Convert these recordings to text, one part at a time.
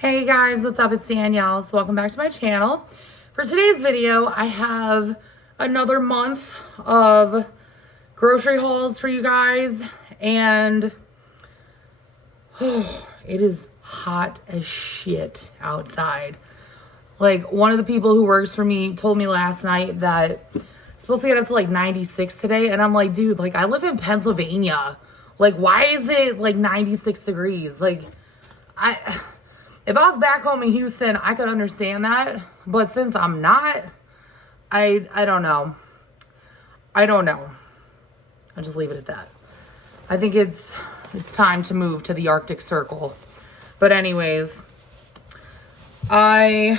Hey guys, what's up? It's Danielle. So welcome back to my channel. For today's video, I have another month of grocery hauls for you guys, and it is hot as shit outside. Like, one of the people who works for me told me last night that it's supposed to get up to like 96 today, and I'm like, dude, like, I live in Pennsylvania. Like, why is it like 96 degrees? Like, if I was back home in Houston, I could understand that. But since I'm not, I don't know. I don't know. I'll just leave it at that. I think it's time to move to the Arctic Circle. But anyways, I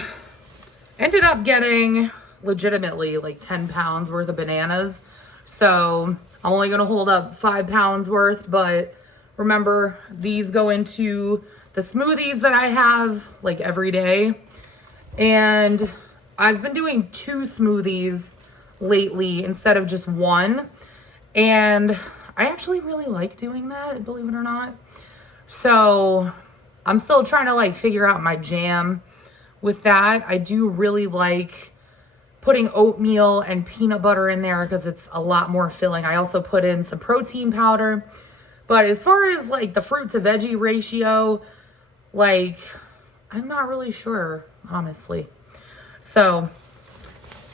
ended up getting legitimately like 10 pounds worth of bananas. So I'm only going to hold up 5 pounds worth. But remember, these go into the smoothies that I have like every day. And I've been doing 2 smoothies lately instead of just one. And I actually really like doing that, believe it or not. So I'm still trying to like figure out my jam with that. I do really like putting oatmeal and peanut butter in there because it's a lot more filling. I also put in some protein powder. But as far as like the fruit to veggie ratio, like, I'm not really sure, honestly. So,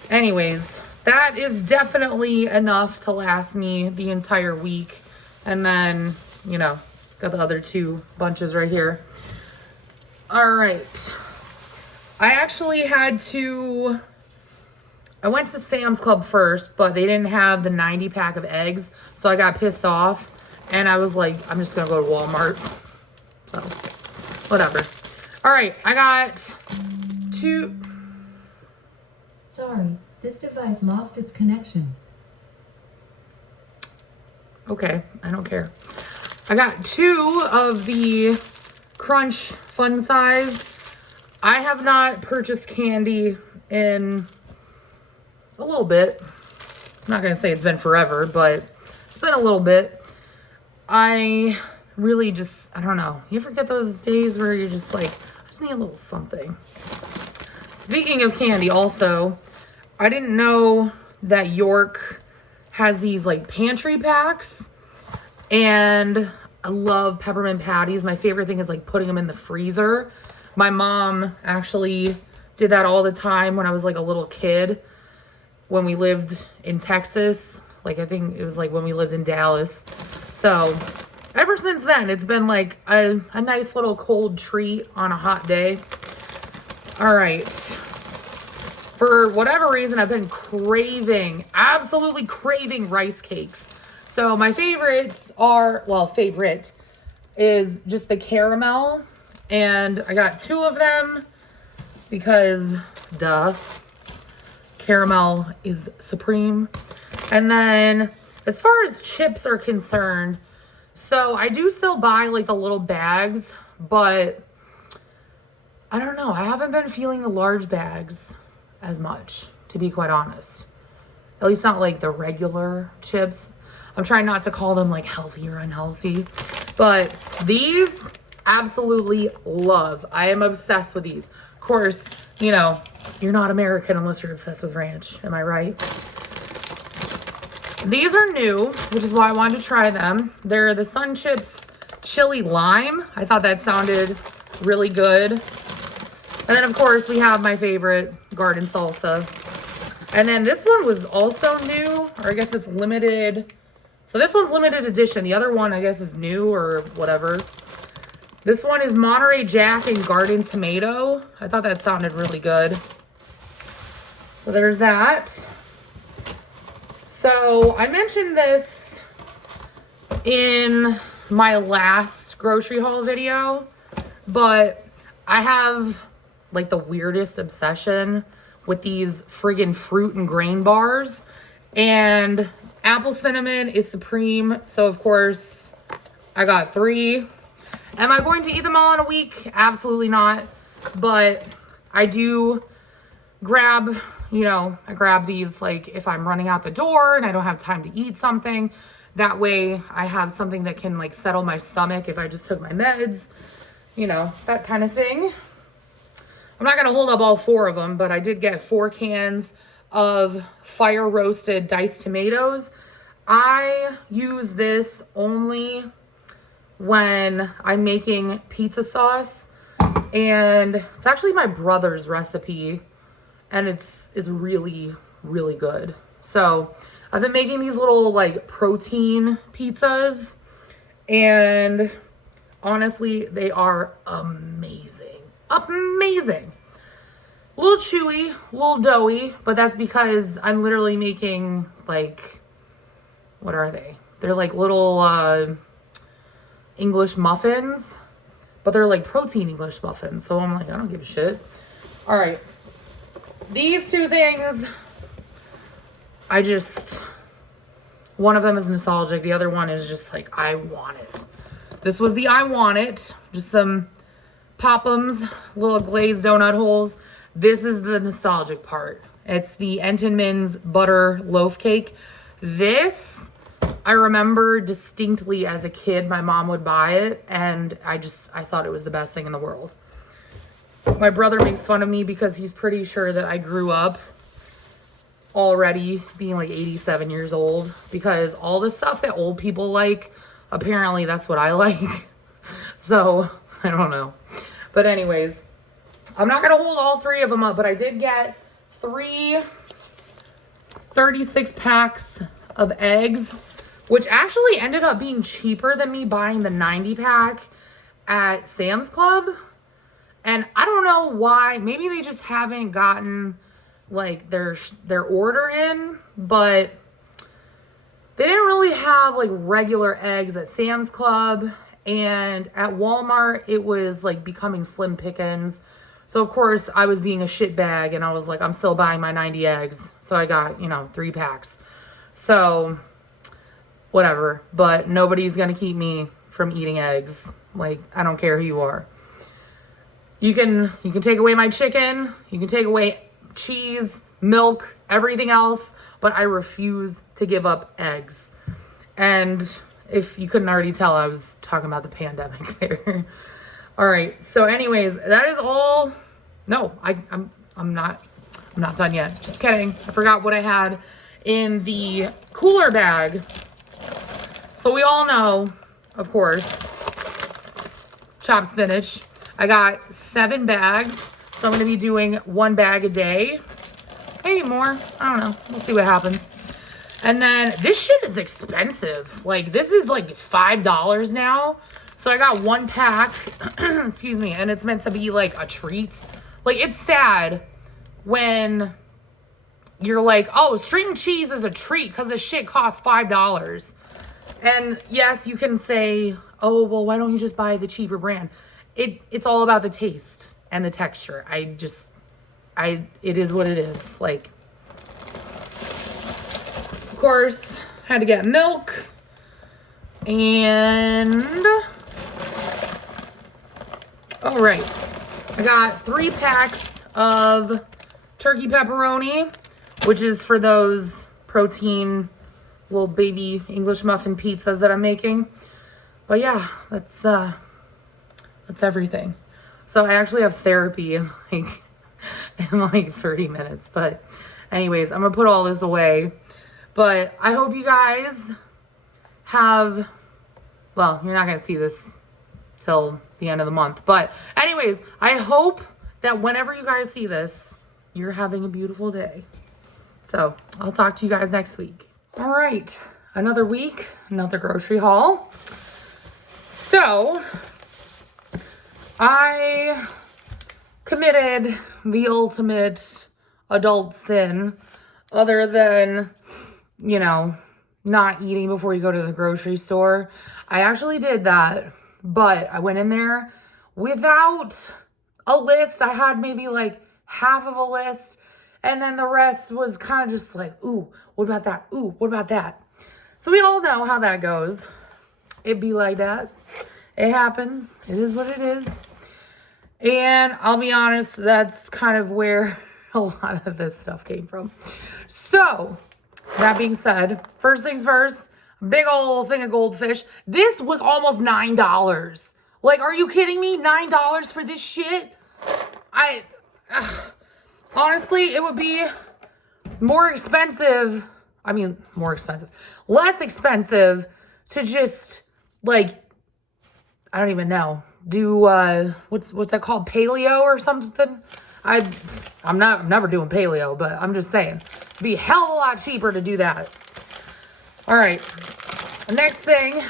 anyways, that is definitely enough to last me the entire week. And then, you know, got the other 2 bunches right here. All right. I actually had to... I went to Sam's Club first, but they didn't have the 90 pack of eggs. So I got pissed off. And I was like, I'm just going to go to Walmart. So... whatever. All right, I got 2. Sorry, this device lost its connection. Okay, I don't care. I got 2 of the Crunch Fun Size. I have not purchased candy in a little bit. I'm not going to say it's been forever, but it's been a little bit. I really just, I don't know. You ever get those days where you're just like, I just need a little something. Speaking of candy also, I didn't know that York has these like pantry packs, and I love peppermint patties. My favorite thing is like putting them in the freezer. My mom actually did that all the time when I was like a little kid, when we lived in Texas. Like, I think it was like when we lived in Dallas. So ever since then, it's been like a nice little cold treat on a hot day. All right. For whatever reason, I've been absolutely craving rice cakes. So my favorites are, well, favorite is just the caramel. And I got 2 of them because, duh, caramel is supreme. And then as far as chips are concerned, so I do still buy like the little bags, but I don't know. I haven't been feeling the large bags as much, to be quite honest. At least not like the regular chips. I'm trying not to call them like healthy or unhealthy, but these absolutely love. I am obsessed with these. Of course, you know, you're not American unless you're obsessed with ranch. Am I right? These are new, which is why I wanted to try them. They're the Sun Chips Chili Lime. I thought that sounded really good. And then, of course, we have my favorite, Garden Salsa. And then this one was also new, or I guess it's limited. So this one's limited edition. The other one, I guess, is new or whatever. This one is Monterey Jack and Garden Tomato. I thought that sounded really good. So there's that. So I mentioned this in my last grocery haul video, but I have like the weirdest obsession with these friggin' fruit and grain bars, and apple cinnamon is supreme. So of course I got 3. Am I going to eat them all in a week? Absolutely not. But I do grab, you know, I grab these like if I'm running out the door and I don't have time to eat something. That way I have something that can like settle my stomach if I just took my meds, you know, that kind of thing. I'm not going to hold up all 4 of them, but I did get 4 cans of fire roasted diced tomatoes. I use this only when I'm making pizza sauce, and it's actually my brother's recipe, and it's really, really good. So I've been making these little like protein pizzas, and honestly, they are amazing. Amazing. A little chewy, a little doughy, but that's because I'm literally making like, what are they? They're like little English muffins, but they're like protein English muffins. So I'm like, I don't give a shit. All right. These 2 things, one of them is nostalgic. The other one is just like, I want it. This was the I want it. Just some Pop'ems, little glazed donut holes. This is the nostalgic part. It's the Entenmann's butter loaf cake. This, I remember distinctly as a kid, my mom would buy it, and I thought it was the best thing in the world. My brother makes fun of me because he's pretty sure that I grew up already being like 87 years old, because all the stuff that old people like, apparently that's what I like. So I don't know. But anyways, I'm not going to hold all 3 of them up, but I did get 3 36 packs of eggs, which actually ended up being cheaper than me buying the 90 pack at Sam's Club. And I don't know why. Maybe they just haven't gotten like their order in, but they didn't really have like regular eggs at Sam's Club, and at Walmart it was like becoming slim pickings. So of course I was being a shit bag, and I was like, I'm still buying my 90 eggs. So I got, 3 packs. So whatever, but nobody's going to keep me from eating eggs. Like, I don't care who you are. You can take away my chicken, you can take away cheese, milk, everything else, but I refuse to give up eggs. And if you couldn't already tell, I was talking about the pandemic there. All right. So anyways, that is all. No, I'm not done yet. Just kidding. I forgot what I had in the cooler bag. So we all know, of course, chopped spinach. I got 7 bags. So I'm going to be doing 1 bag a day. Maybe more. I don't know. We'll see what happens. And then this shit is expensive. Like, this is like $5 now. So I got 1 pack, excuse me, and it's meant to be like a treat. Like, it's sad when you're like, oh, string cheese is a treat because this shit costs $5. And yes, you can say, oh, well, why don't you just buy the cheaper brand? It's all about the taste and the texture. It is what it is. Like, of course, had to get milk, and all right, I got 3 packs of turkey pepperoni, which is for those protein little baby English muffin pizzas that I'm making. But yeah, that's everything. So I actually have therapy in like 30 minutes. But anyways, I'm gonna put all this away. But I hope you guys have, well, you're not gonna see this till the end of the month. But anyways, I hope that whenever you guys see this, you're having a beautiful day. So I'll talk to you guys next week. All right, another week, another grocery haul. So I committed the ultimate adult sin, other than, not eating before you go to the grocery store. I actually did that, but I went in there without a list. I had maybe like half of a list, and then the rest was kind of just like, ooh, what about that? Ooh, what about that? So we all know how that goes. It be like that. It happens. It is what it is. And I'll be honest, that's kind of where a lot of this stuff came from. So, that being said, first things first, big old thing of goldfish. This was almost $9. Like, are you kidding me? $9 for this shit? honestly, it would be more expensive. I mean, more expensive. Less expensive to just, like, I don't even know. Do, what's that called? Paleo or something? I'm never doing paleo, but I'm just saying. It'd be a hell of a lot cheaper to do that. All right. Next thing,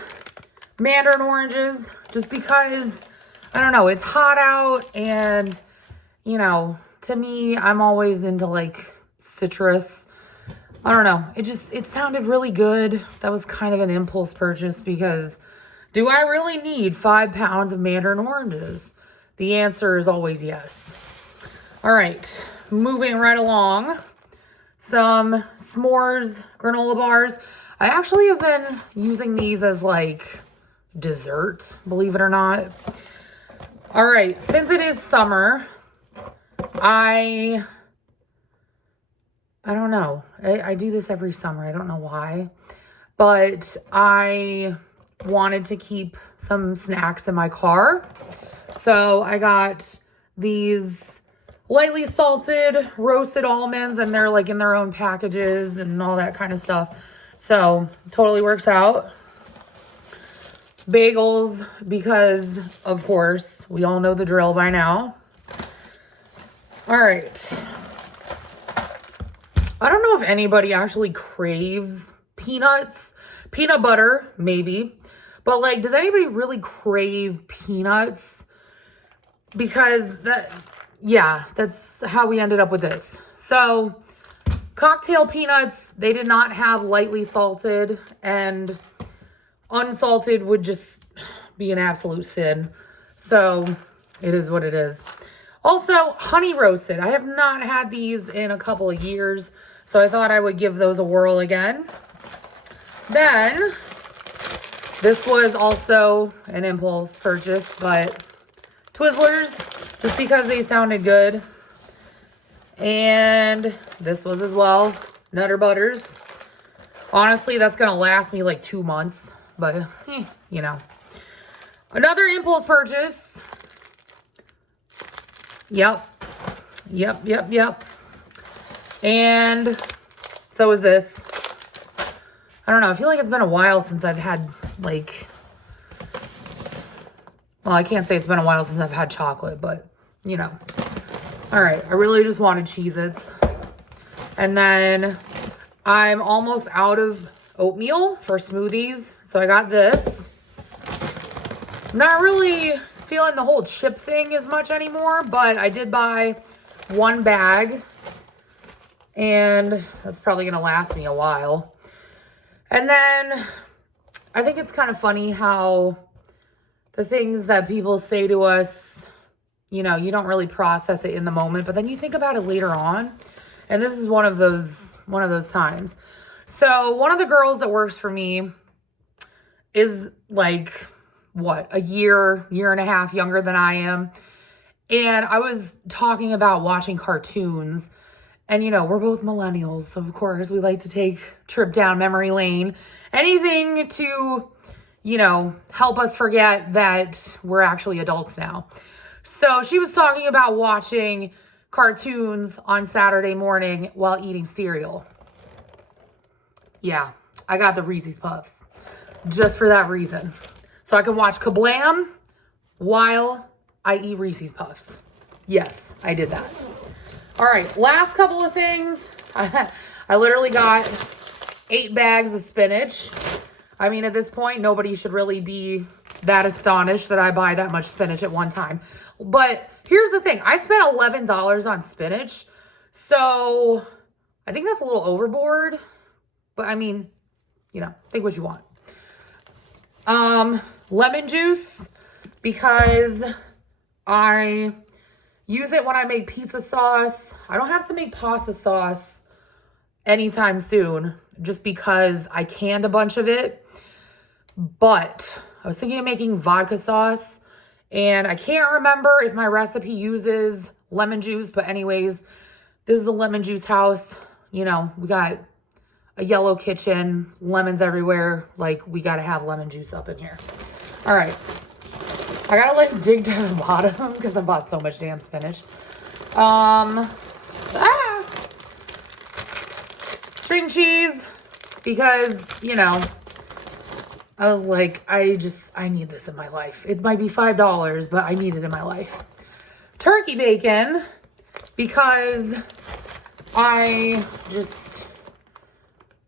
mandarin oranges. Just because, I don't know, it's hot out and, you know, to me, I'm always into like citrus. I don't know. It sounded really good. That was kind of an impulse purchase because do I really need 5 pounds of mandarin oranges? The answer is always yes. All right, moving right along. Some s'mores granola bars. I actually have been using these as like dessert, believe it or not. All right, since it is summer, I don't know. I do this every summer. I don't know why. But I wanted to keep some snacks in my car. So I got these lightly salted roasted almonds, and they're like in their own packages and all that kind of stuff. So totally works out. Bagels, because of course we all know the drill by now. All right. I don't know if anybody actually craves peanuts. Peanut butter, maybe. But like, does anybody really crave peanuts? Because that's how we ended up with this. So cocktail peanuts, they did not have lightly salted, and unsalted would just be an absolute sin. So it is what it is. Also, honey roasted. I have not had these in a couple of years, so I thought I would give those a whirl again. Then, this was also an impulse purchase, but Twizzlers, just because they sounded good. And this was as well, Nutter Butters. Honestly, that's going to last me like 2 months, but, you know. Another impulse purchase. Yep. And so is this. I don't know. I feel like it's been a while since I've had, like, well, I can't say it's been a while since I've had chocolate, but, you know. All right. I really just wanted Cheez-Its. And then I'm almost out of oatmeal for smoothies. So I got this. I'm not really feeling the whole chip thing as much anymore, but I did buy 1 bag. And that's probably going to last me a while. And then I think it's kind of funny how the things that people say to us, you know, you don't really process it in the moment, but then you think about it later on. And this is one of those times. So one of the girls that works for me is like, what, a year and a half younger than I am. And I was talking about watching cartoons. And, you know, we're both millennials, so of course we like to take a trip down memory lane. Anything to, you know, help us forget that we're actually adults now. So she was talking about watching cartoons on Saturday morning while eating cereal. Yeah, I got the Reese's Puffs just for that reason. So I can watch Kablam while I eat Reese's Puffs. Yes, I did that. All right, last couple of things. I literally got 8 bags of spinach. I mean, at this point, nobody should really be that astonished that I buy that much spinach at one time. But here's the thing. I spent $11 on spinach. So I think that's a little overboard. But I mean, you know, think what you want. Lemon juice, because I use it when I make pizza sauce. I don't have to make pasta sauce anytime soon, just because I canned a bunch of it. But I was thinking of making vodka sauce, and I can't remember if my recipe uses lemon juice. But anyways, this is a lemon juice house. You know, we got a yellow kitchen, lemons everywhere. Like, we got to have lemon juice up in here. All right. I got to like dig to the bottom because I bought so much damn spinach. String cheese, because, you know, I was like, I need this in my life. It might be $5, but I need it in my life. Turkey bacon, because I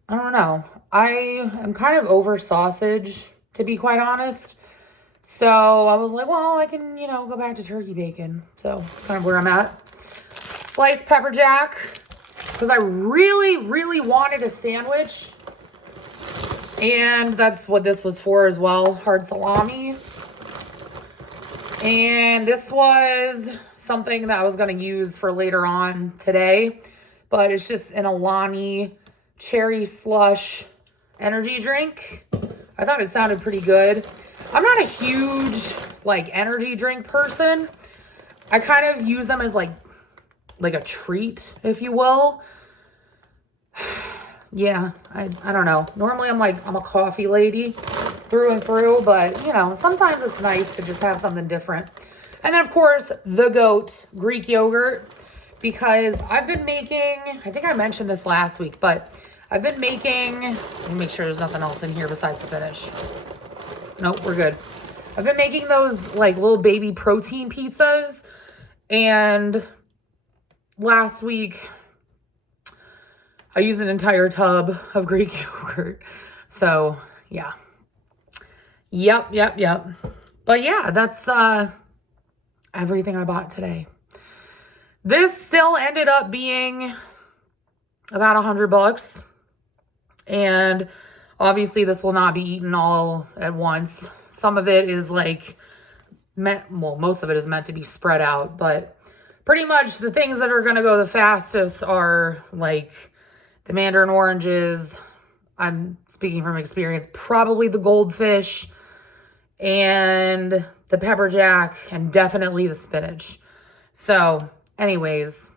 don't know. I am kind of over sausage, to be quite honest. So I was like, well, I can, you know, go back to turkey bacon. So that's kind of where I'm at. Sliced pepper jack, because I really, really wanted a sandwich. And that's what this was for as well, hard salami. And this was something that I was going to use for later on today. But it's just an Alani cherry slush energy drink. I thought it sounded pretty good. I'm not a huge, like, energy drink person. I kind of use them as, like a treat, if you will. Yeah, I don't know. Normally I'm a coffee lady through and through, but, you know, sometimes it's nice to just have something different. And then, of course, the GOAT Greek yogurt, because I've been making, I think I mentioned this last week, but I've been making, let me make sure there's nothing else in here besides spinach. Nope, we're good. I've been making those, like, little baby protein pizzas, and last week I used an entire tub of Greek yogurt. So, yeah. Yep. But yeah, that's everything I bought today. This still ended up being about $100. And obviously this will not be eaten all at once. Some of it is like, most of it is meant to be spread out. But pretty much the things that are going to go the fastest are like the mandarin oranges. I'm speaking from experience. Probably the goldfish and the pepper jack and definitely the spinach. So anyways,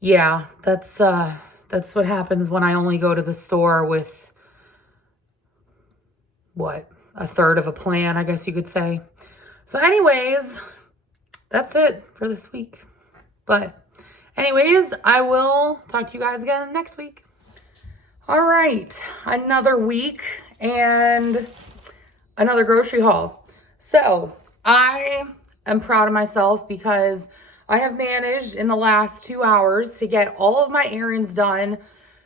yeah, that's what happens when I only go to the store with a third of a plan, I guess you could say. So anyways, that's it for this week. But anyways, I will talk to you guys again next week. All right, another week and another grocery haul. So I am proud of myself because I have managed in the last 2 hours to get all of my errands done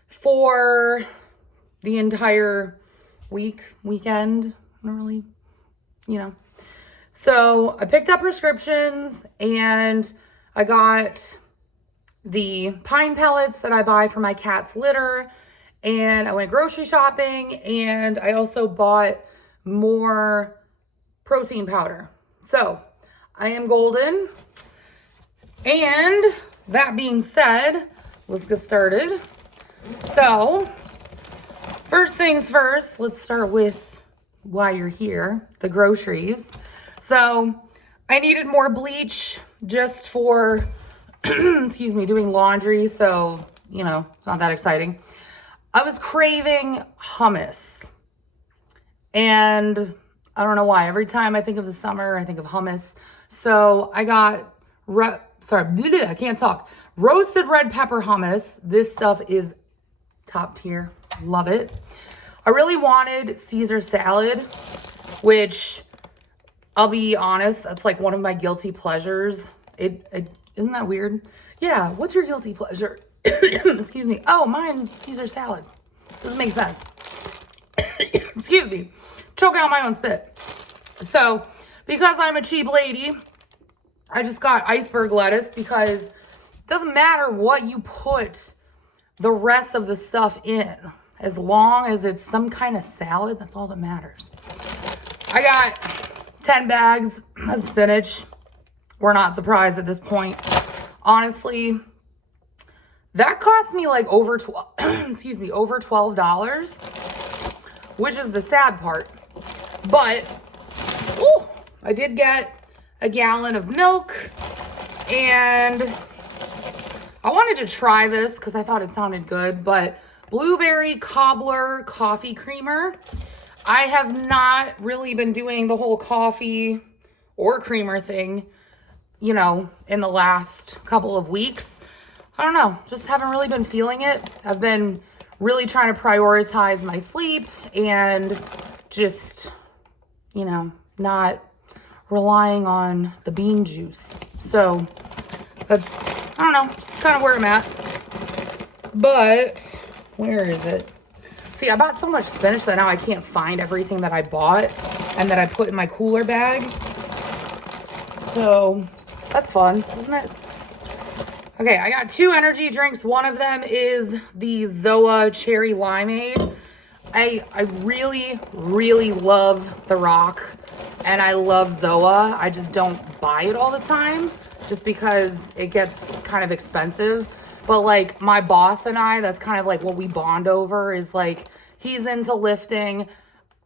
for the entire weekend, not really, you know. So I picked up prescriptions and I got the pine pellets that I buy for my cat's litter, and I went grocery shopping, and I also bought more protein powder. So I am golden. And that being said, let's get started. So first things first, let's start with why you're here, the groceries. So I needed more bleach just for, excuse me, doing laundry. So, you know, it's not that exciting. I was craving hummus. And I don't know why. Every time I think of the summer, I think of hummus. So I got, I can't talk. Roasted red pepper hummus. This stuff is top tier. Love it. I really wanted Caesar salad, which I'll be honest, that's like one of my guilty pleasures. It isn't that weird? Yeah, what's your guilty pleasure? Excuse me. Oh, mine's Caesar salad. Doesn't make sense. Excuse me. Choking on my own spit. So, because I'm a cheap lady, I just got iceberg lettuce because it doesn't matter what you put the rest of the stuff in. As long as it's some kind of salad, that's all that matters. I got 10 bags of spinach. We're not surprised at this point. Honestly, that cost me like over $12, which is the sad part. But I did get a gallon of milk, and I wanted to try this because I thought it sounded good, but blueberry cobbler coffee creamer. I have not really been doing the whole coffee or creamer thing. you know, in the last couple of weeks. I don't know, just haven't really been feeling it. I've been really trying to prioritize my sleep and just, you know, not relying on the bean juice. So that's, I don't know, just kind of where I'm at. But where is it? See, I bought so much spinach that now I can't find everything that I bought and that I put in my cooler bag. So that's fun, isn't it? Okay, I got 2 energy drinks. One of them is the Zoa Cherry Limeade. I really, really love The Rock and I love Zoa. I just don't buy it all the time just because it gets kind of expensive. But like my boss and I, that's kind of like what we bond over is like, he's into lifting.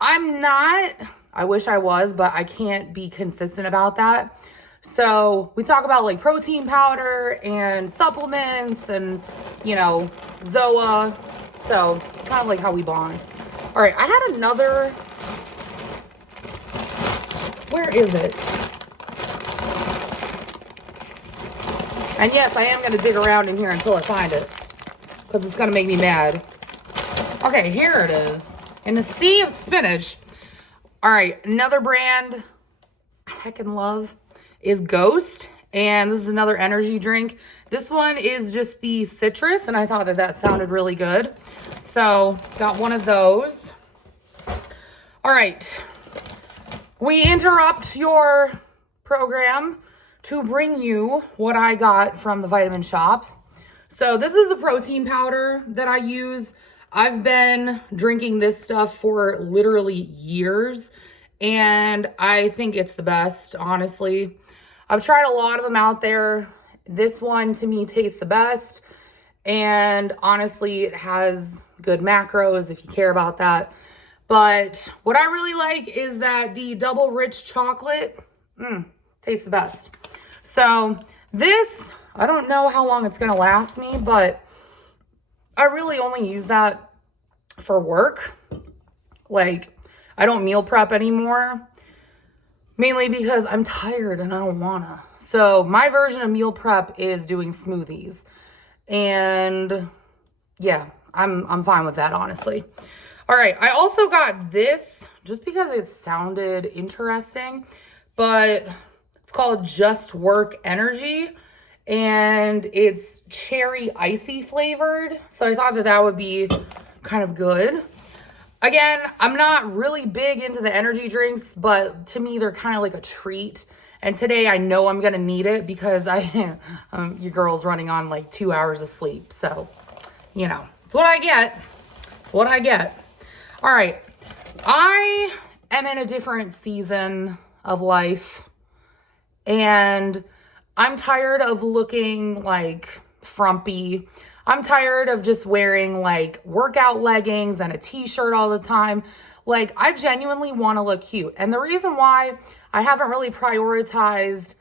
I'm not, I wish I was, but I can't be consistent about that. So we talk about like protein powder and supplements and, you know, Zoa. So kind of like how we bond. All right, I had another, where is it? And yes, I am going to dig around in here until I find it because it's going to make me mad. Okay, here it is. In a sea of spinach. All right, another brand I heckin' love is Ghost. And this is another energy drink. This one is just the citrus, and I thought that that sounded really good. So, got one of those. All right. We interrupt your program to bring you what I got from the vitamin shop. So, this is the protein powder that I use. I've been drinking this stuff for literally years, and I think it's the best, honestly. I've tried a lot of them out there. This one to me tastes the best. And honestly, it has good macros if you care about that. But what I really like is that the double rich chocolate tastes the best. So this, I don't know how long it's going to last me, but I really only use that for work. Like, I don't meal prep anymore. Mainly because I'm tired and I don't wanna. So my version of meal prep is doing smoothies. And yeah, I'm fine with that, honestly. All right, I also got this just because it sounded interesting, but it's called Just Work Energy and it's cherry icy flavored. So I thought that that would be kind of good. Again, I'm not really big into the energy drinks, but to me, they're kind of like a treat. And today I know I'm going to need it because your girl's running on like 2 hours of sleep. So, you know, it's what I get. It's what I get. All right. I am in a different season of life and I'm tired of looking like frumpy. I'm tired of just wearing like workout leggings and a t-shirt all the time. Like I genuinely want to look cute. And the reason why I haven't really prioritized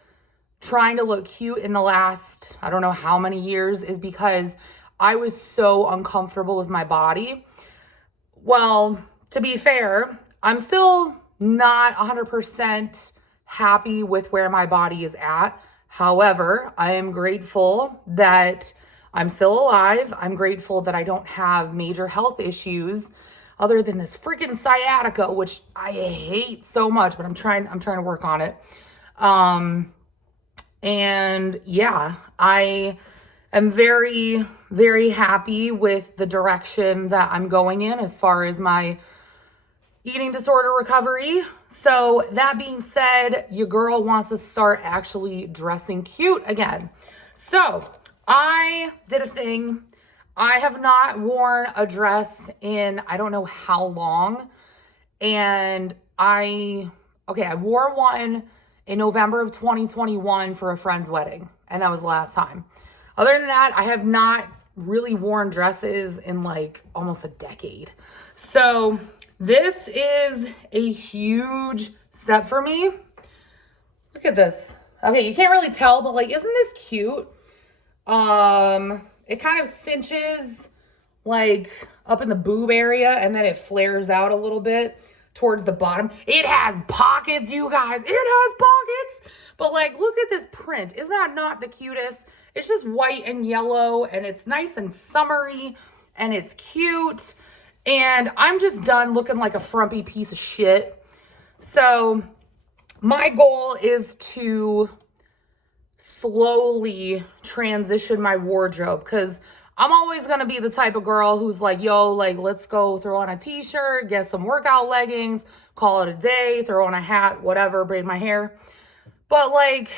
trying to look cute in the last, I don't know how many years, is because I was so uncomfortable with my body. Well, to be fair, I'm still not 100% happy with where my body is at. However, I am grateful that I'm still alive. I'm grateful that I don't have major health issues other than this freaking sciatica, which I hate so much, but I'm trying to work on it. And yeah, I am very, very happy with the direction that I'm going in as far as my eating disorder recovery. So that being said, your girl wants to start actually dressing cute again. So I did a thing. I have not worn a dress in I don't know how long. And I wore one in November of 2021 for a friend's wedding. And that was the last time. Other than that, I have not really worn dresses in like almost a decade. So this is a huge step for me. Look at this. Okay, you can't really tell, but like, isn't this cute? It kind of cinches like up in the boob area and then it flares out a little bit towards the bottom. It has pockets, you guys. It has pockets. But like, look at this print. Is that not the cutest? It's just white and yellow, and it's nice and summery, and it's cute. And I'm just done looking like a frumpy piece of shit. So my goal is to slowly transition my wardrobe, because I'm always going to be the type of girl who's like, yo, like, let's go throw on a t-shirt, get some workout leggings, call it a day, throw on a hat, whatever, braid my hair. But like,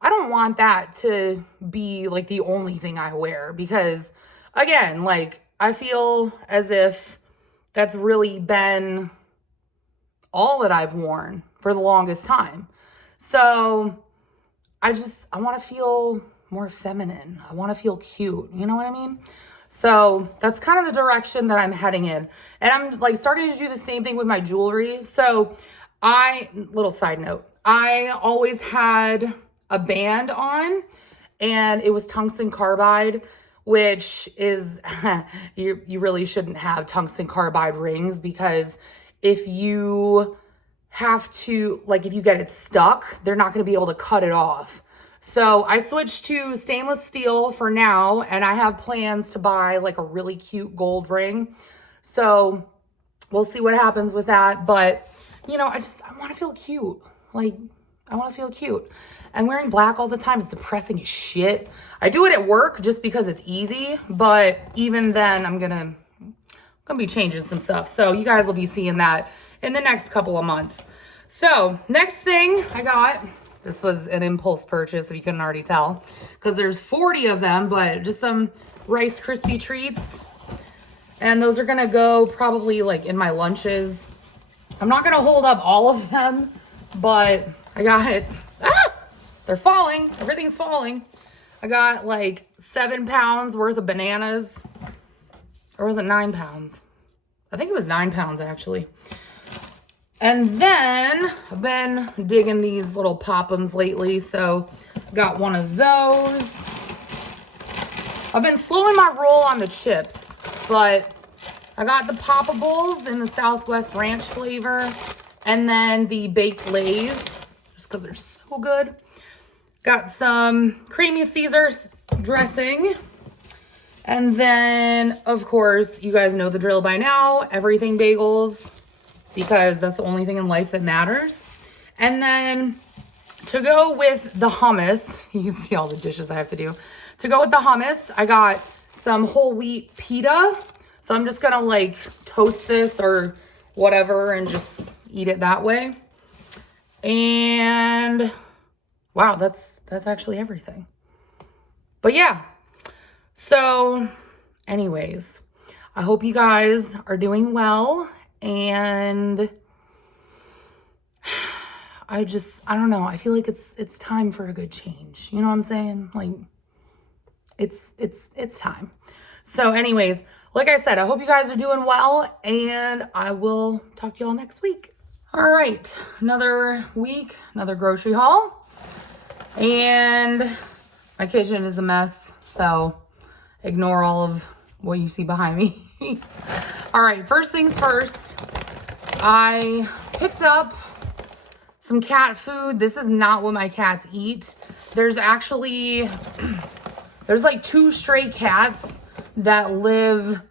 I don't want that to be like the only thing I wear, because again, like, I feel as if that's really been all that I've worn for the longest time. So I want to feel more feminine. I want to feel cute. You know what I mean? So that's kind of the direction that I'm heading in. And I'm like starting to do the same thing with my jewelry. So little side note, I always had a band on, and it was tungsten carbide, which is, you really shouldn't have tungsten carbide rings, because if you have to, like, if you get it stuck, they're not going to be able to cut it off. So I switched to stainless steel for now, and I have plans to buy like a really cute gold ring. So we'll see what happens with that. But, you know, I want to feel cute. Like, I want to feel cute. And wearing black all the time is depressing as shit. I do it at work just because it's easy, but even then I'm gonna be changing some stuff. So you guys will be seeing that in the next couple of months. So next thing I got, this was an impulse purchase if you couldn't already tell, because there's 40 of them, but just some Rice Krispie treats. And those are gonna go probably like in my lunches. I'm not gonna hold up all of them, but I got it. They're falling. Everything's falling. I got like 7 pounds worth of bananas. Or was it 9 pounds? I think it was 9 pounds actually. And then I've been digging these little Pop-Ems lately. So got one of those. I've been slowing my roll on the chips, but I got the Poppables in the Southwest Ranch flavor, and then the baked Lay's, just because they're so good. Got some creamy Caesar dressing. And then, of course, you guys know the drill by now, everything bagels, because that's the only thing in life that matters. And then to go with the hummus, you can see all the dishes I have to do. To go with the hummus, I got some whole wheat pita. So I'm just gonna like toast this or whatever and just eat it that way. And wow, that's actually everything. But yeah, so anyways, I hope you guys are doing well, and I don't know, I feel like it's time for a good change. You know what I'm saying? Like it's time. So anyways, like I said, I hope you guys are doing well, and I will talk to y'all next week. All right, another week, another grocery haul, and my kitchen is a mess, so ignore all of what you see behind me. All right, first things first, I picked up some cat food. This is not what my cats eat. There's like 2 stray cats that live,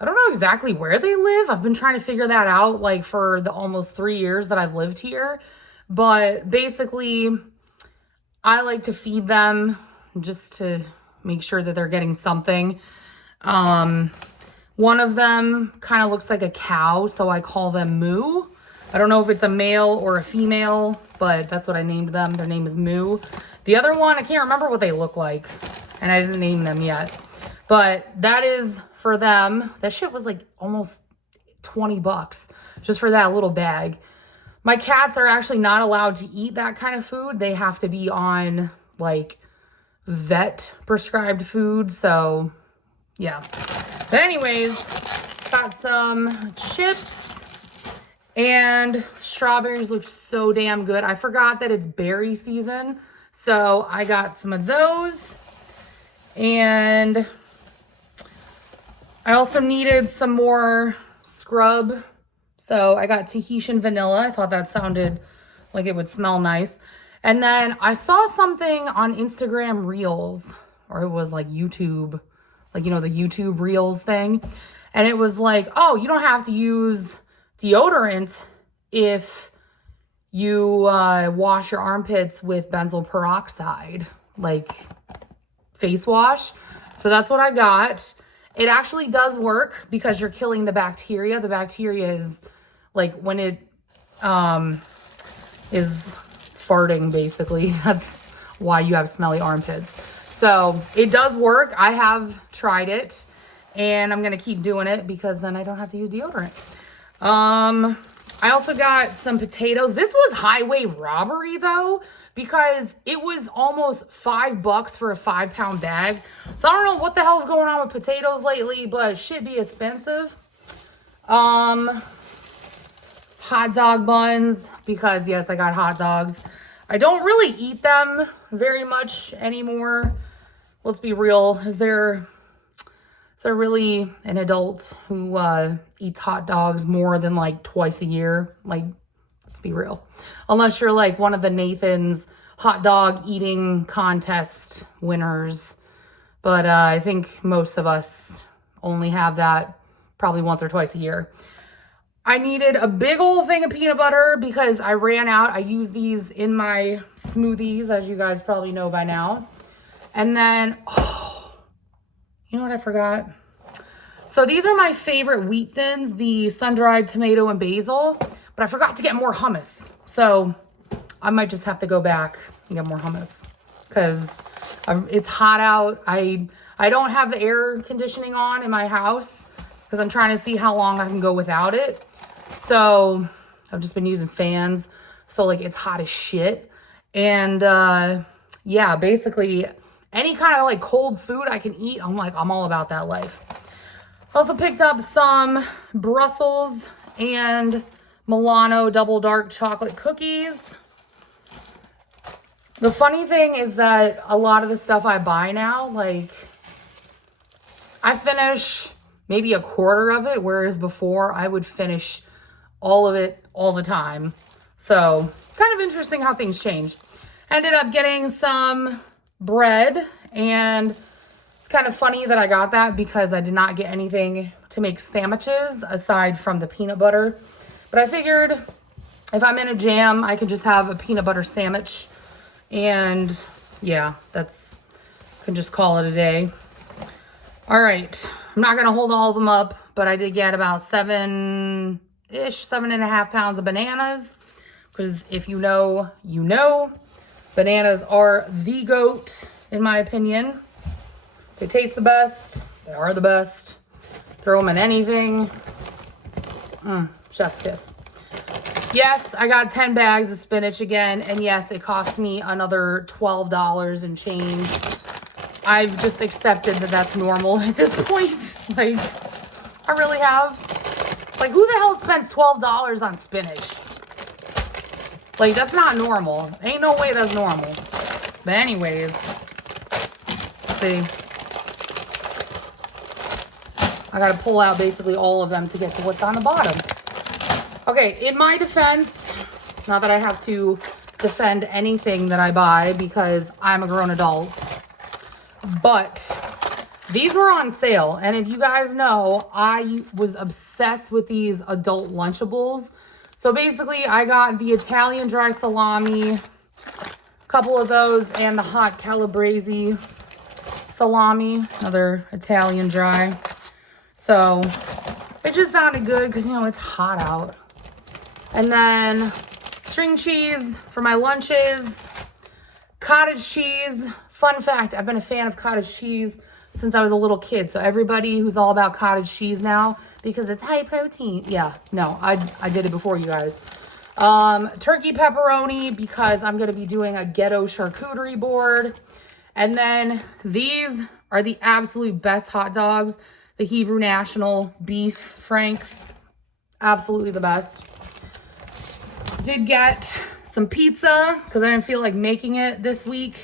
I don't know exactly where they live. I've been trying to figure that out like for the almost 3 years that I've lived here. But basically, I like to feed them just to make sure that they're getting something. One of them kind of looks like a cow, so I call them Moo. I don't know if it's a male or a female, but that's what I named them. Their name is Moo. The other one, I can't remember what they look like, and I didn't name them yet. But that is for them. That shit was like almost $20 just for that little bag. My cats are actually not allowed to eat that kind of food. They have to be on like vet prescribed food. So yeah. But anyways, got some chips, and strawberries look so damn good. I forgot that it's berry season, so I got some of those. And I also needed some more scrub, so I got Tahitian vanilla. I thought that sounded like it would smell nice. And then I saw something on Instagram Reels, or it was like YouTube, like, you know, the YouTube Reels thing. And it was like, oh, you don't have to use deodorant if you wash your armpits with benzoyl peroxide, like face wash. So that's what I got. It actually does work because you're killing the bacteria. The bacteria is like when it is farting, basically. That's why you have smelly armpits. So it does work. I have tried it and I'm going to keep doing it because then I don't have to use deodorant. I also got some potatoes. This was highway robbery though, because it was almost $5 for a 5-pound bag. So I don't know what the hell's going on with potatoes lately, but shit be expensive. Hot dog buns, because yes, I got hot dogs. I don't really eat them very much anymore. Let's be real. Is there really an adult who eats hot dogs more than like twice a year? Like, let's be real. Unless you're like one of the Nathan's hot dog eating contest winners. But I think most of us only have that probably once or twice a year. I needed a big old thing of peanut butter because I ran out. I use these in my smoothies, as you guys probably know by now. And then, oh, you know what I forgot? So these are my favorite wheat thins, the sun-dried tomato and basil, but I forgot to get more hummus. So I might just have to go back and get more hummus because it's hot out. I don't have the air conditioning on in my house because I'm trying to see how long I can go without it. So I've just been using fans. So like it's hot as shit. And yeah, basically any kind of like cold food I can eat, I'm all about that life. Also picked up some Brussels and Milano double dark chocolate cookies. The funny thing is that a lot of the stuff I buy now, like I finish maybe a quarter of it, whereas before I would finish all of it all the time. So kind of interesting how things change. Ended up getting some bread, and it's kind of funny that I got that because I did not get anything to make sandwiches aside from the peanut butter. But I figured if I'm in a jam, I can just have a peanut butter sandwich. And yeah, can just call it a day. All right, I'm not gonna hold all of them up, but I did get about 7.5 pounds of bananas. Because if you know, you know. Bananas are the GOAT, in my opinion. They taste the best. They are the best. Throw them in anything. Chef's kiss. Yes, I got 10 bags of spinach again. And yes, it cost me another $12 and change. I've just accepted that that's normal at this point. Like, I really have. Like, who the hell spends $12 on spinach? Like, that's not normal. Ain't no way that's normal. But anyways, see. I gotta pull out basically all of them to get to what's on the bottom. Okay, in my defense, not that I have to defend anything that I buy because I'm a grown adult, but these were on sale. And if you guys know, I was obsessed with these adult Lunchables. So basically, I got the Italian dry salami, a couple of those, and the hot calabrese salami, another Italian dry. So it just sounded good because, you know, it's hot out. And then string cheese for my lunches, cottage cheese. Fun fact, I've been a fan of cottage cheese since I was a little kid. So everybody who's all about cottage cheese now, because it's high protein. Yeah, no, I did it before you guys. Turkey pepperoni, because I'm going to be doing a ghetto charcuterie board. And then these are the absolute best hot dogs. The Hebrew National Beef Franks. Absolutely the best. Did get some pizza because I didn't feel like making it this week.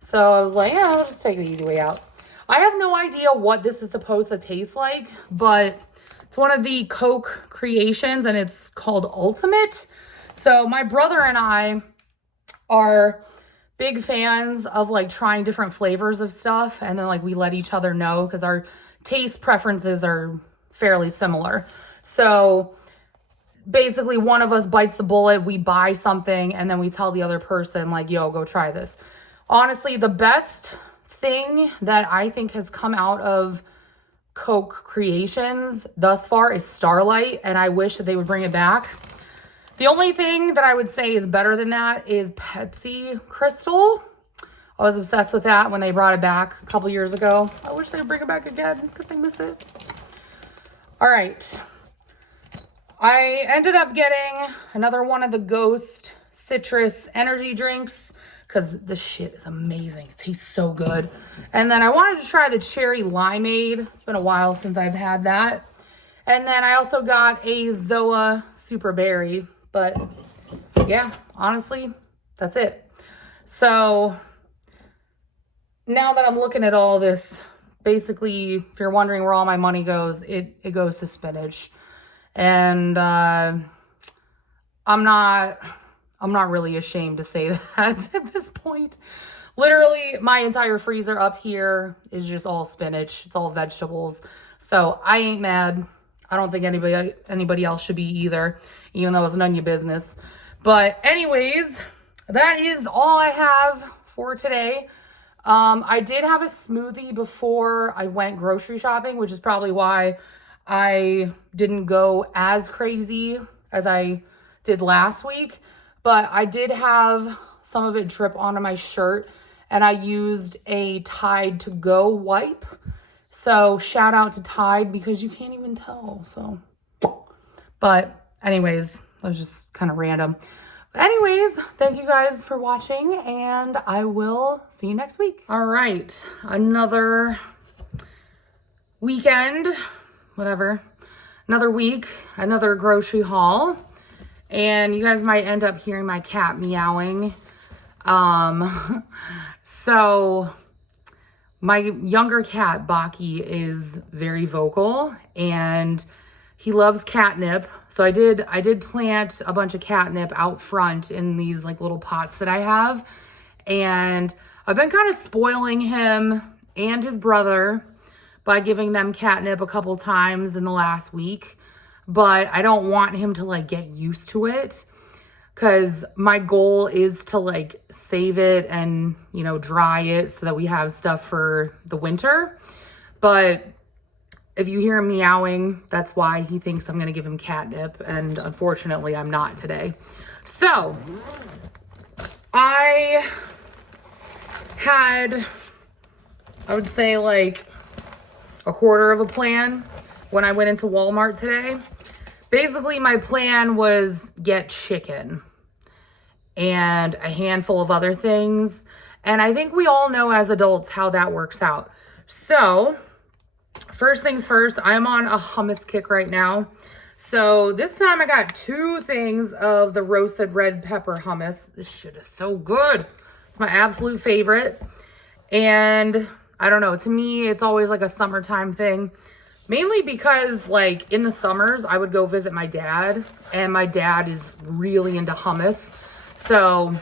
So I was like, yeah, I'll just take the easy way out. I have no idea what this is supposed to taste like, but it's one of the Coke creations and it's called Ultimate. So my brother and I are big fans of like trying different flavors of stuff, and then like we let each other know because our taste preferences are fairly similar. So basically one of us bites the bullet, we buy something, and then we tell the other person like, yo, go try this. Honestly, the best thing that I think has come out of Coke Creations thus far is Starlight, and I wish that they would bring it back. The only thing that I would say is better than that is Pepsi Crystal. I was obsessed with that when they brought it back a couple years ago. I wish they would bring it back again because I miss it. All right. I ended up getting another one of the Ghost citrus energy drinks because this shit is amazing. It tastes so good. And then I wanted to try the cherry limeade. It's been a while since I've had that. And then I also got a Zoa super berry. But yeah, honestly, that's it. So now that I'm looking at all this, basically, if you're wondering where all my money goes, it goes to spinach. And I'm not really ashamed to say that at this point. Literally, my entire freezer up here is just all spinach. It's all vegetables. So I ain't mad. I don't think anybody else should be either, even though it's none of your business. But anyways, that is all I have for today. I did have a smoothie before I went grocery shopping, which is probably why I didn't go as crazy as I did last week. But I did have some of it drip onto my shirt, and I used a Tide to Go wipe. So shout out to Tide because you can't even tell. So, but anyways, that was just kind of random. But anyways, thank you guys for watching, and I will see you next week. All right, another weekend, whatever, another week, another grocery haul. And you guys might end up hearing my cat meowing. So my younger cat, Baki, is very vocal and he loves catnip. So I did plant a bunch of catnip out front in these like little pots that I have. And I've been kind of spoiling him and his brother by giving them catnip a couple times in the last week. But I don't want him to like get used to it, because my goal is to like save it and, you know, dry it so that we have stuff for the winter. But if you hear him meowing, that's why he thinks I'm going to give him catnip. And unfortunately, I'm not today. So I had, I would say like a quarter of a plan when I went into Walmart today. Basically, my plan was get chicken and a handful of other things. And I think we all know as adults how that works out. So first things first, I'm on a hummus kick right now. So this time I got 2 things of the roasted red pepper hummus. This shit is so good. It's my absolute favorite. And I don't know, to me, it's always like a summertime thing. Mainly because like in the summers, I would go visit my dad, and my dad is really into hummus. So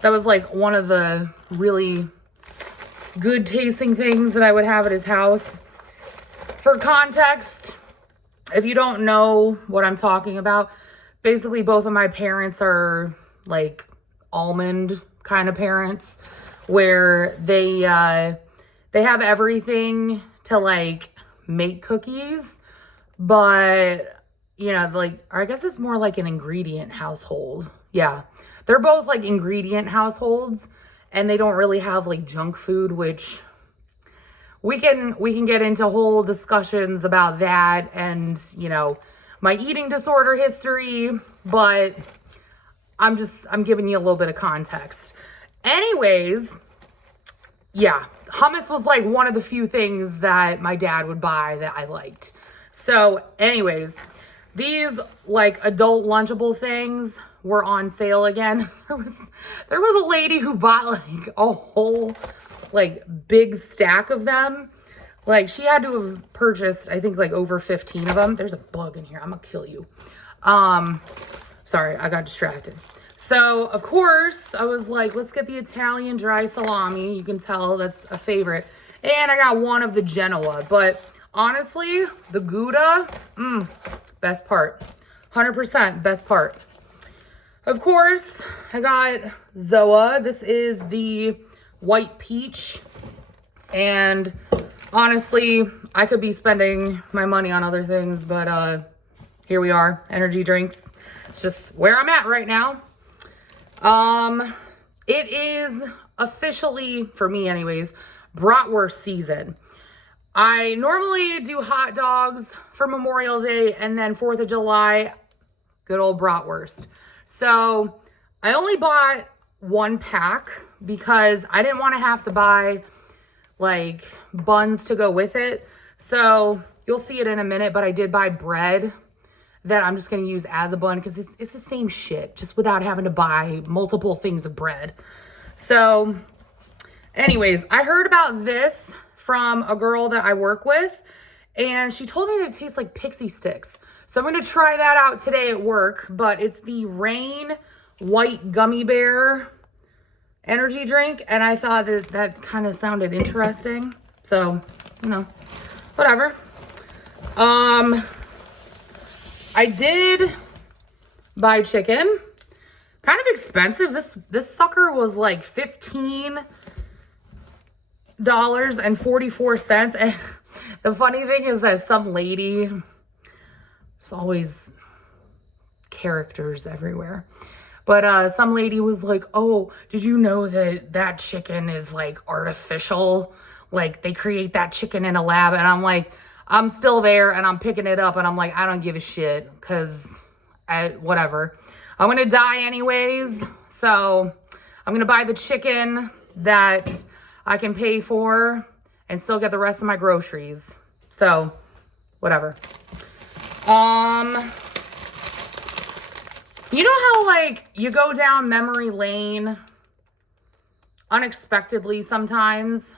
that was like one of the really good tasting things that I would have at his house. For context, if you don't know what I'm talking about, basically both of my parents are like almond kind of parents, where they have everything to like make cookies, but you know, like, I guess it's more like an ingredient household. Yeah, they're both like ingredient households, and they don't really have like junk food, which we can get into whole discussions about that and, you know, my eating disorder history, but I'm giving you a little bit of context. Anyways, yeah, hummus was like one of the few things that my dad would buy that I liked. So anyways, these like adult Lunchable things were on sale again. There was a lady who bought like a whole like big stack of them. Like she had to have purchased, I think, like over 15 of them. There's a bug in here. I'm gonna kill you. Sorry, I got distracted. So, of course, I was like, let's get the Italian dry salami. You can tell that's a favorite. And I got one of the Genoa. But honestly, the Gouda, best part. 100% best part. Of course, I got Zoa. This is the white peach. And honestly, I could be spending my money on other things, but here we are, energy drinks. It's just where I'm at right now. It is officially, for me anyways, bratwurst season. I normally do hot dogs for Memorial Day and then 4th of July, good old bratwurst. So I only bought 1 pack because I didn't want to have to buy like buns to go with it. So you'll see it in a minute, but I did buy bread that I'm just going to use as a bun because it's the same shit, just without having to buy multiple things of bread. So anyways, I heard about this from a girl that I work with, and she told me that it tastes like pixie sticks. So I'm going to try that out today at work, but it's the Rain White Gummy Bear energy drink, and I thought that kind of sounded interesting. So, you know, whatever. I did buy chicken. Kind of expensive. This sucker was like $15.44. And the funny thing is that some lady, there's always characters everywhere. But some lady was like, oh, did you know that chicken is like artificial? Like they create that chicken in a lab. And I'm like, I'm still there and I'm picking it up and I'm like, I don't give a shit because whatever. I'm going to die anyways. So I'm going to buy the chicken that I can pay for and still get the rest of my groceries. So whatever. You know how like you go down memory lane unexpectedly sometimes?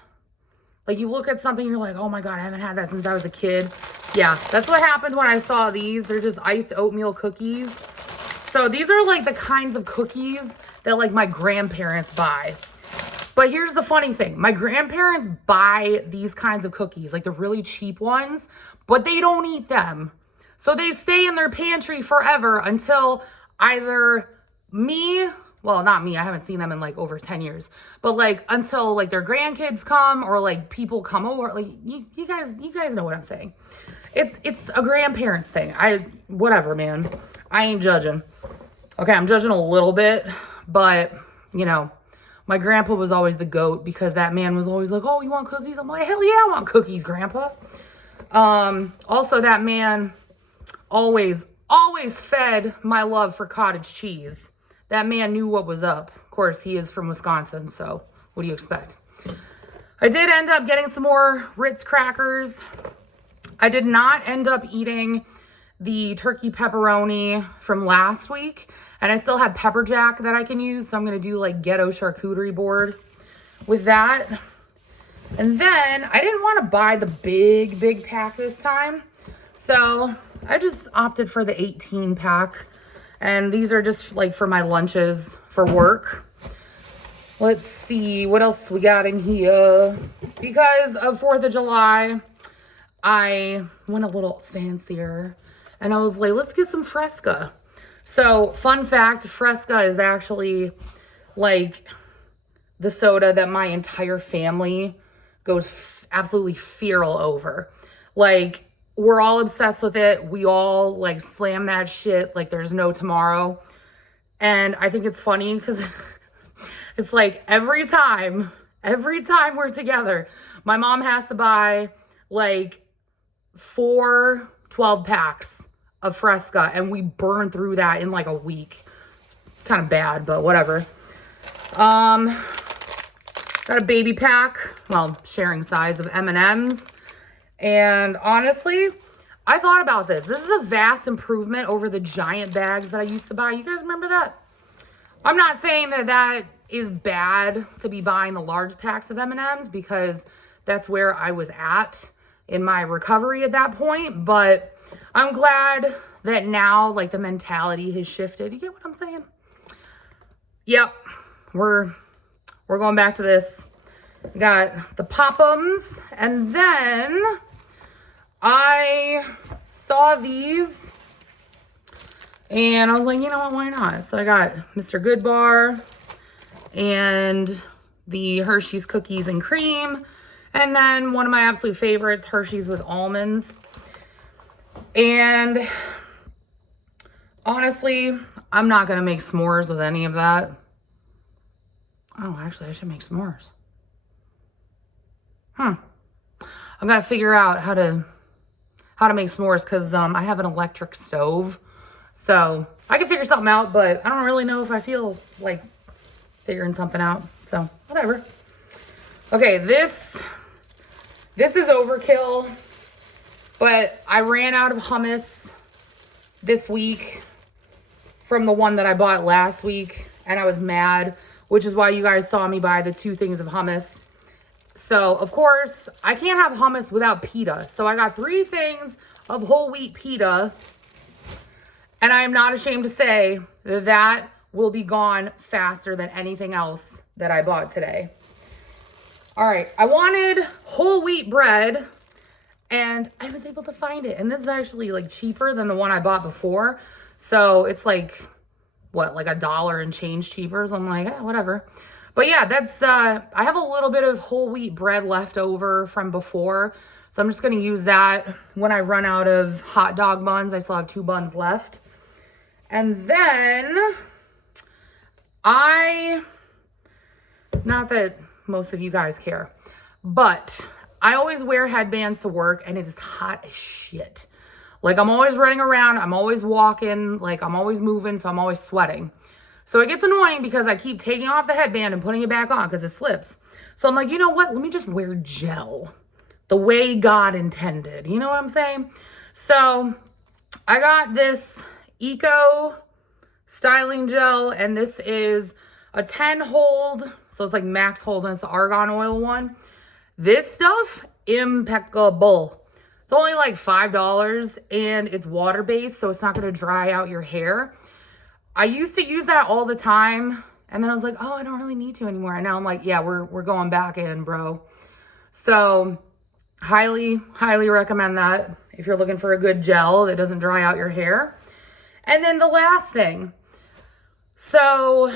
Like you look at something and you're like, oh my God, I haven't had that since I was a kid. Yeah, that's what happened when I saw these. They're just iced oatmeal cookies. So these are like the kinds of cookies that like my grandparents buy. But here's the funny thing. My grandparents buy these kinds of cookies, like the really cheap ones, but they don't eat them. So they stay in their pantry forever until either me, well, not me, I haven't seen them in like over 10 years, but like until like their grandkids come or like people come over, like you guys know what I'm saying. It's a grandparents thing. Whatever, man. I ain't judging. Okay, I'm judging a little bit, but you know, my grandpa was always the GOAT because that man was always like, oh, you want cookies? I'm like, hell yeah, I want cookies, Grandpa. Also, that man always fed my love for cottage cheese. That man knew what was up. Of course, he is from Wisconsin, so what do you expect? I did end up getting some more Ritz crackers. I did not end up eating the turkey pepperoni from last week, and I still have pepper jack that I can use, so I'm going to do like ghetto charcuterie board with that. And then I didn't want to buy the big pack this time, so I just opted for the 18 pack. And these are just like for my lunches for work. Let's see what else we got in here. Because of 4th of July, I went a little fancier. And I was like, let's get some Fresca. So fun fact, Fresca is actually like the soda that my entire family goes absolutely feral over. Like, we're all obsessed with it. We all like slam that shit like there's no tomorrow. And I think it's funny because it's like every time we're together, my mom has to buy like 4 12 packs of Fresca and we burn through that in like a week. It's kind of bad, but whatever. Got a baby pack, well, sharing size of M&Ms. And honestly, I thought about this. This is a vast improvement over the giant bags that I used to buy. You guys remember that? I'm not saying that is bad to be buying the large packs of M&Ms because that's where I was at in my recovery at that point. But I'm glad that now, like, the mentality has shifted. You get what I'm saying? Yep. We're going back to this. Got the Pop-Ums. And then I saw these. And I was like, you know what? Why not? So I got Mr. Goodbar and the Hershey's Cookies and Cream. And then one of my absolute favorites, Hershey's with almonds. And honestly, I'm not going to make s'mores with any of that. Oh, actually, I should make s'mores. I've got to figure out how to make s'mores because I have an electric stove. So I can figure something out, but I don't really know if I feel like figuring something out. So whatever. Okay, this is overkill, but I ran out of hummus this week from the one that I bought last week, and I was mad, which is why you guys saw me buy the 2 things of hummus. So, of course, I can't have hummus without pita. So I got 3 things of whole wheat pita, and I am not ashamed to say that that will be gone faster than anything else that I bought today. All right, I wanted whole wheat bread, and I was able to find it. And this is actually like cheaper than the one I bought before. So it's like, what, like $1 and change cheaper. So I'm like, whatever. But yeah, that's, I have a little bit of whole wheat bread left over from before. So I'm just going to use that when I run out of hot dog buns. I still have 2 buns left. And then not that most of you guys care, but I always wear headbands to work, and it is hot as shit. Like, I'm always running around, I'm always walking, like, I'm always moving, so I'm always sweating. So it gets annoying because I keep taking off the headband and putting it back on because it slips. So I'm like, you know what? Let me just wear gel the way God intended. You know what I'm saying? So I got this Eco styling gel, and this is a 10 hold. So it's like max hold, and it's the argan oil one. This stuff, impeccable. It's only like $5, and it's water-based, so it's not going to dry out your hair. I used to use that all the time, and then I was like, oh, I don't really need to anymore. And now I'm like, yeah, we're going back in, bro. So highly, highly recommend that if you're looking for a good gel that doesn't dry out your hair. And then the last thing. So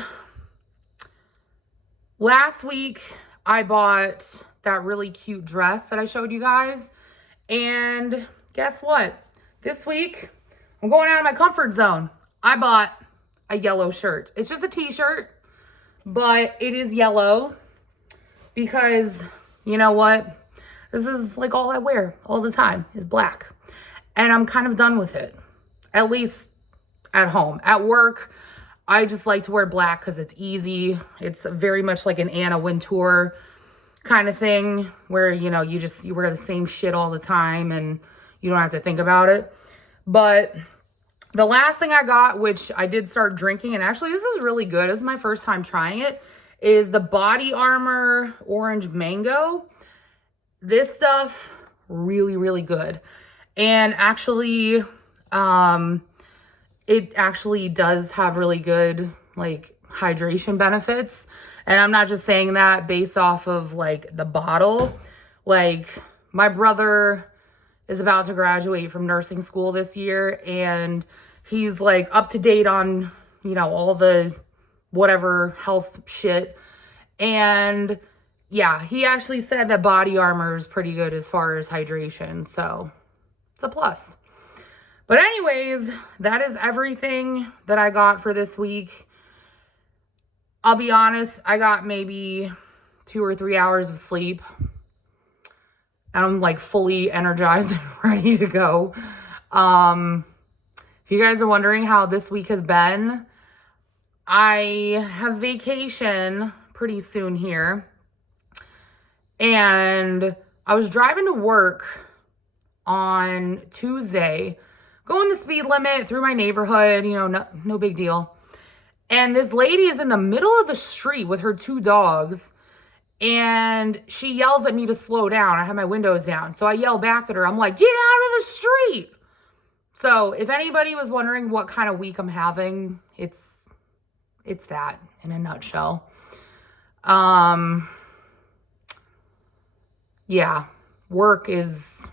last week, I bought that really cute dress that I showed you guys. And guess what? This week, I'm going out of my comfort zone. I bought a yellow shirt. It's just a t-shirt, but it is yellow because, you know what? This is like all I wear all the time is black. And I'm kind of done with it, at least at home. At work, I just like to wear black because it's easy. It's very much like an Anna Wintour kind of thing where, you know, you wear the same shit all the time and you don't have to think about it. But the last thing I got, which I did start drinking, and actually this is really good. This is my first time trying it, is the Body Armor Orange Mango. This stuff, really, really good. And actually, it actually does have really good, like, hydration benefits. And I'm not just saying that based off of, like, the bottle. Like, my brother is about to graduate from nursing school this year, and he's, like, up to date on, you know, all the whatever health shit. And yeah, he actually said that Body Armor is pretty good as far as hydration. So it's a plus. But anyways, that is everything that I got for this week. I'll be honest, I got maybe 2 or 3 hours of sleep. I'm like fully energized and ready to go. If you guys are wondering how this week has been, I have vacation pretty soon here. And I was driving to work on Tuesday, going the speed limit through my neighborhood, you know, no big deal. And this lady is in the middle of the street with her 2 dogs, and she yells at me to slow down. I have my windows down. So I yell back at her. I'm like, get out of the street. So if anybody was wondering what kind of week I'm having, it's that in a nutshell. Yeah, work is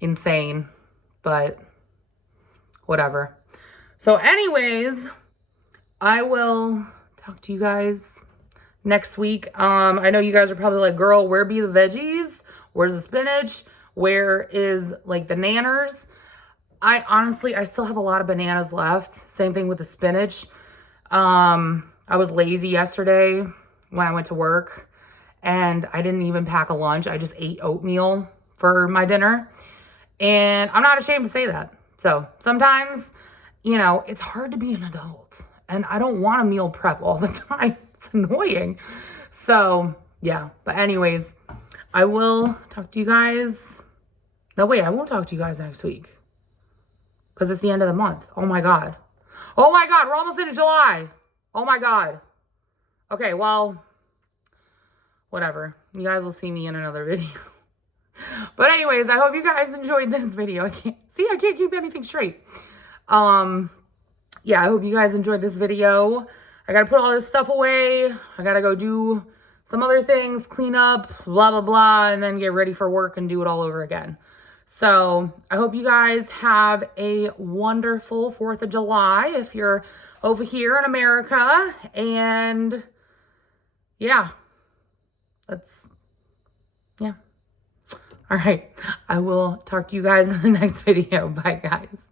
insane, but whatever. So anyways, I will talk to you guys next week. I know you guys are probably like, girl, where be the veggies? Where's the spinach? Where is like the nanners? I still have a lot of bananas left. Same thing with the spinach. I was lazy yesterday when I went to work and I didn't even pack a lunch. I just ate oatmeal for my dinner. And I'm not ashamed to say that. So sometimes, you know, it's hard to be an adult and I don't want to meal prep all the time. It's annoying. So yeah, but anyways, I will talk to you guys. No, wait, I won't talk to you guys next week because it's the end of the month. Oh my God. Oh my God, we're almost into July. Oh my God. Okay, well, whatever. You guys will see me in another video. But anyways, I hope you guys enjoyed this video. I can't keep anything straight. Yeah, I hope you guys enjoyed this video. I gotta put all this stuff away. I gotta go do some other things, clean up, blah, blah, blah, and then get ready for work and do it all over again. So I hope you guys have a wonderful 4th of July if you're over here in America. And yeah, yeah. All right. I will talk to you guys in the next video. Bye, guys.